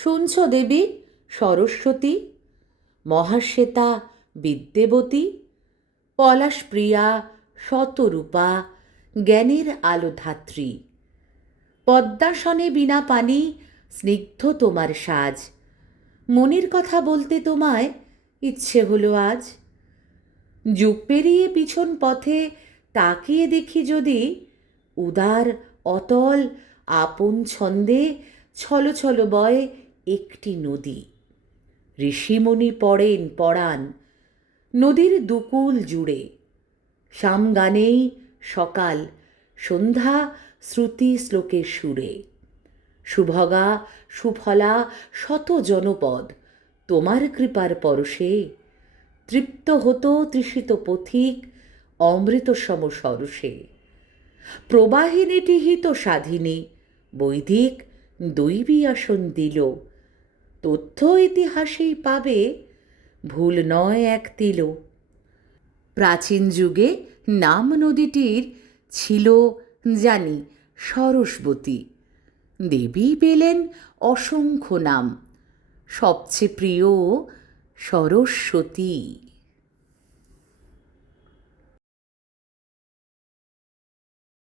শুনছ দেবী সরস্বতী, মহাশ্বেতা বিদ্যেবতী, পলাশপ্রিয়া শতরূপা, জ্ঞানের আলোধাত্রী। পদ্মাসনে বিনা পানি স্নিগ্ধ তোমার সাজ, মনের কথা বলতে তোমায় ইচ্ছে হলো আজ। যুগ পেরিয়ে পিছন পথে তাকিয়ে দেখি যদি, উদার অতল আপন ছন্দে ছলো ছলো বয় একটি নদী। ঋষিমুনি পড়েন পড়ান নদীর দুকুল জুড়ে, সামগানেই সকাল সন্ধ্যা শ্রুতি শ্লোকের সুরে। সুভগা সুফলা শত জনপদ তোমার কৃপার পরশে, তৃপ্ত হতো তৃষিত পথিক অমৃত সম সরসে। প্রবাহিনী টিহিত স্বাধীনী বৈদিক দৈবী আসন দিল, তথ্য ইতিহাসেই পাবে ভুল নয় এক তিল। প্রাচীন যুগে নাম নদীটির ছিল জানি সরস্বতী, দেবী পেলেন অসংখ্য নাম, সবচেয়ে প্রিয় সরস্বতী।